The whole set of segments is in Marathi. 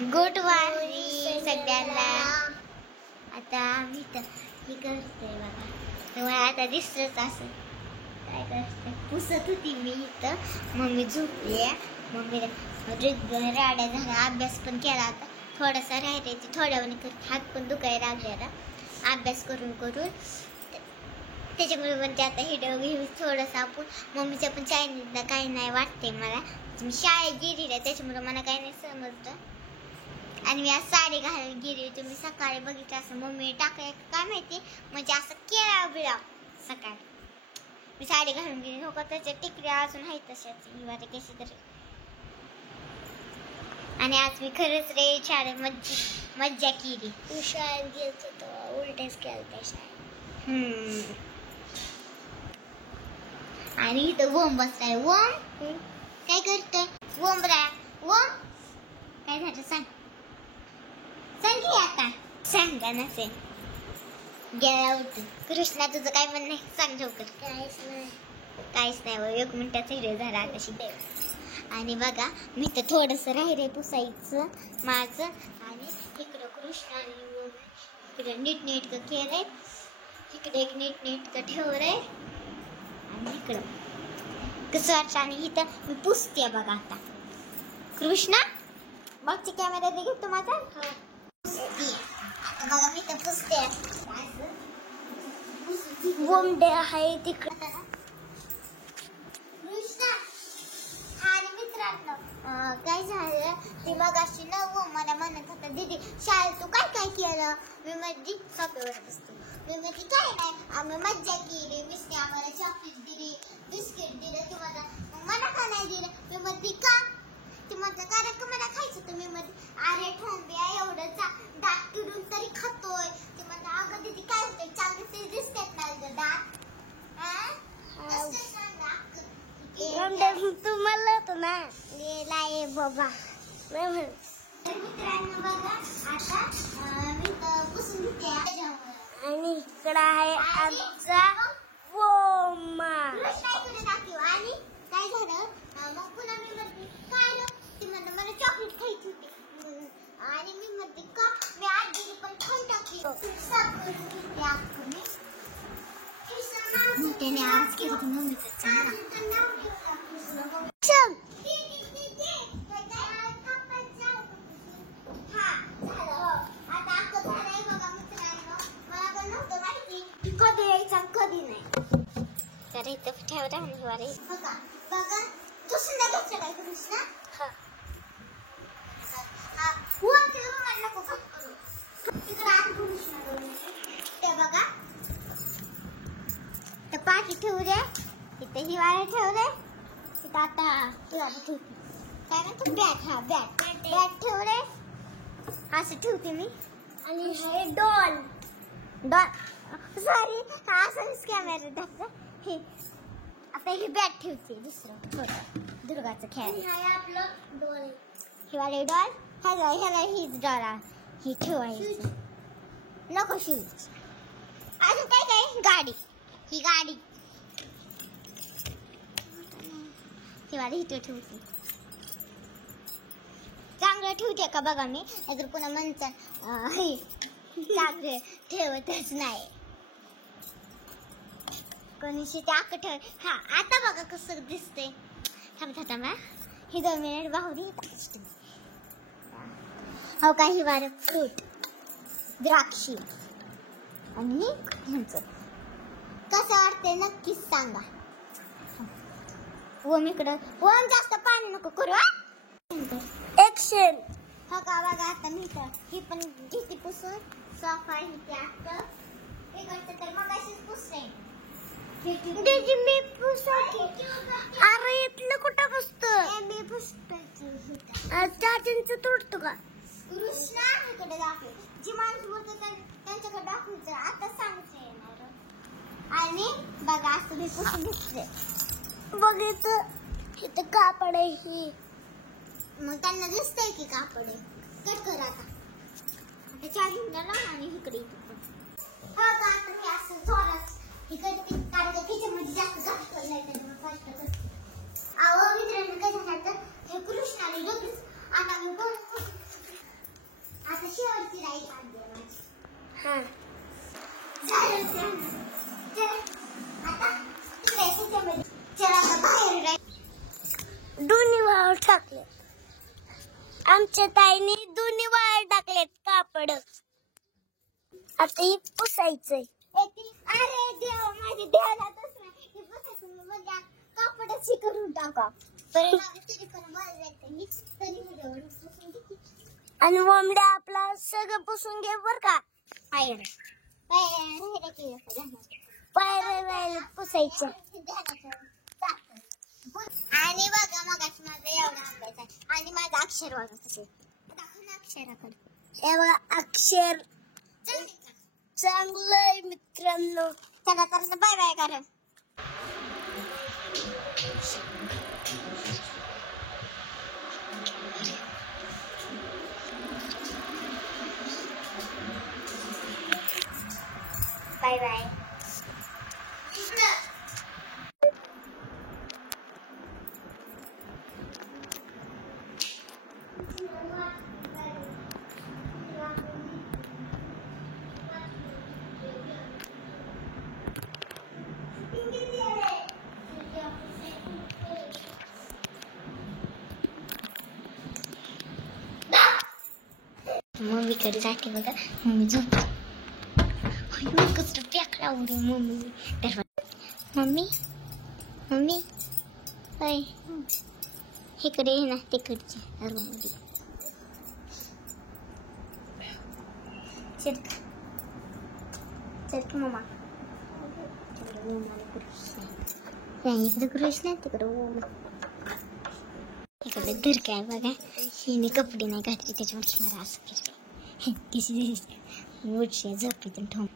गुड मॉर्निंग सगळ्यांना. आता मी तर हे करते बघा, तुम्हाला आता दिसतच असं काय करते. पुसत होती मी इथं. मम्मी झोपली आहे. मम्मीला राड्या झाला, अभ्यास पण केला. आता थोडासा राहायची, थोड्या वेळाने हात पण दुखायला लागलेला अभ्यास करून करून. त्याच्यामुळे म्हणते आता हिडो घेऊ थोडंसं आपण. मम्मीच्या पण चायनीजला काही नाही वाटते मला. मी शाळेत गेलेली आहे त्याच्यामुळे मला काही नाही समजतं. आणि मी आज साडी घालून गेली. तुम्ही सकाळी बघितलं असं मम्मी टाकाय काय माहिती, म्हणजे असं केळा बिळा सकाळी मी साडी घालून गेली. हो का, त्याच्या टिकल्या अजून आहेत तशाच हिवारी कशी तरी. आणि आज मी खरंच रे शाळेत मज्जा केली. तू शाळेत गेलत तेव्हा उलटेच केलते शाळेत. आणि इथं ओम बसलाय. ओम काय करतोय? ओम रा ओम काय झालं सांग, सांग की आता. सांगा नसेल गेला उठ. कृष्णा तुझं काय म्हणणं आहे सांग लवकर. काहीच नाही. 1 मिनिटाचा हिरो झाला आताशी. आणि बघा मी तर थोडंसं राहिलंय पुसायचं माझं. आणि इकडं कृष्णा इकडं नीटनेटकं केलंय, इकडे एक नीटनेटकं ठेवलंय. आणि इकडं कसं वाटतं. आणि इथं मी पुसते बघा आता. कृष्णा मागची कॅमेरा दे घेतो माझा. आता बघा मी तर पुसते. बोंबडे आहे तिकडे. कृष्णा आणि मित्रांनो काय झालं ते मगाशी न मला म्हणत होता दीदी शाळेत तू काय काय केलं. मी म्हणते सोप्यावर बसतो. मी म्हणते काय नाही, आम्ही मज्जा केली. मिसने आम्हाला चॉकलेट दिली, बिस्किट दिलं. तुम्हाला मला का नाही दिलं. मी म्हणते का, ते म्हणतं कारण का मला खायचं. तुम्ही म्हणते अरे ठोंब्या एवढं दात किडून तरी खातोय. ते म्हणतं अगं दीदी काय होतंय, चांगले दिसतात ना ग दात. तुम्हाला होतो ना लाय बाबा. मित्रांनो बघा आता मी पुसून घेते. आणि इकडं आहे आमचा बोमा. आणि काय झालं मग पुन्हा मी म्हणते काय ती म्हणते मला चॉकलेट खायची होती. आणि मी म्हणते का, मी आजी पण खाऊन टाकली. त्याने आज केलं मम्मीचं कधी यायचा कधी नाही. तर इथं ठेवता आणि बघा बघा तू सुद्धा घेतलं काय कृष्णा. नको करू तिकडे आण कृष्णा. ते बघा ते पाठी ठेवू दे. इथे हिवाळे ठेवले. इथं आता हिवाळे ठेवते काय म्हणतो बॅट. हा बॅट ठेवले असं ठेवते मी. आणि हे डॉल सॉरी असंच कॅमेरा दाखवा. हे आता ही बॅट ठेवते. दुसरं थोडं दुर्गाचं खेळ आपलं डॉल. हिवाळे डॉल ह्याला हीच डॉल ही ठेवायची. नको शूज. अजून काय काय गाडी, ही गाडी हिवाळी इथं ठेवते. चांगलं ठेवते का बघा मी, नाहीतर पुन्हा म्हणतात चांगलं ठेवतच नाही कोणीशी ते आक ठेव. हा आता बघा कसं दिसतंय. थांबा ही 2 मिनिट बाहुली. हो का हिवाळी फ्रूट द्राक्षी. आणि ह्यांचं कसं वाटतंय नक्कीच सांगा. ओम इकडं. ओम जास्त पाणी नको करू. ऍक्शन. हो का बघा आता मी तर ही पण घेते पुसून. सॉफ आहे ते आता इकडचं तर मग अशीच पुसते. दीदी मी पुसते. अरे इथलं कुठं पुसतं. मी पुसते. चार्जिंगचं तोडतो का. कृष्णा इकडे दाखव. जी माणूस बोलते त्यांच्याकडे दाखवायचं. आता सांगते येणार. आणि बघा असं मी पुसून घेतले. बघितलं इथं कापड आहे ही. मग त्यांना दिसतंय की कापड आहे. कट कर आता. चार्जिंग करा आणि इकडे आता मी असं थोडं इकडे कारण किचनमध्ये जास्त जास्त पडलाय त्याच्यामुळे फास्ट करते. अहो मित्रांनो काय झालं तर हे कृष्णाने लगेच आता मी हा दोन्ही वाळ टाकले. आमच्या ताईने दोन्ही वाळ टाकलेत कापड. आता ही पुसायचंय. अरे देव माझी ध्यानातच नाही. हे पुसायचं म्हणजे कापडच करून टाका. आणि मम्मी आपला सगळं पुसून घे बर का. पायऱ्या पुसायचं. आणि बघा मगाशी माझा एवढा अभ्यास आहे आणि माझं अक्षर वागत असेल. अक्षराकडे हे बघा अक्षर चांगलंय मित्रांनो. चला तर बाय बाय करा. Bye bye. मम्मीकडे जाते बघा. मम्मी झोप. कसं पॅक लावून मम्मी. मम्मी मम्मी होय इकडे ये ना तिकडच्या रूममध्ये. चल चल मम्मा. इकडे कृष्ण तिकडे ओम. इकडे धर काय बघा. हिने कपडे नाही घातले त्याच्यामुळे मला असं केलं. किसी उठशे झोपेतून ठेवून.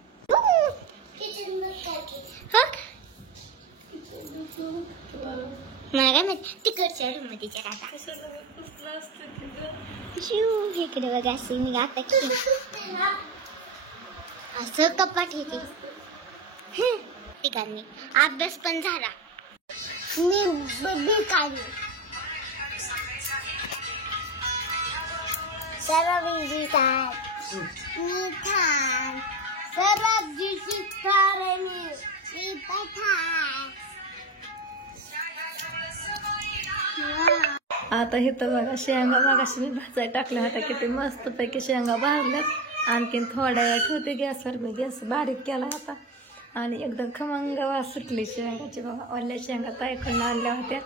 मला काय माहिती तिकडच्या रूम मध्ये इकडे बघा. असे मी आता असं कपाट येते. ठिकाणी अभ्यास पण झाला. मी काढली. सरबजी काय मी थांब. सरबजीची कारणी मी पठाण. आता हे तर बघा शेंगा मागाशी मी भाजायला टाकल्या होत्या. किती मस्त पैकी शेंगा भाजल्यात. आणखीन थोड्या वेळ ठेवते गॅसवर. मी गॅस बारीक केला होता आणि एकदम खमंग वास सुटली शेंगाची. बघा ओल्या शेंगा ताईकडून आणल्या होत्या.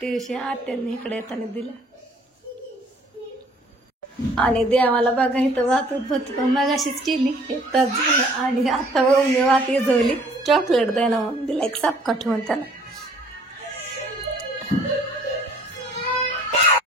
ते दिवशी आत्यांनी इकडे येताना दिल्या. आणि देवाला बघा इथं वाहतूक होती मगाशीच केली. 1 तास झालं आणि आता मी वात इजवली. चॉकलेट द्यायला म्हणून दिला एक सापका ठेवून त्याला.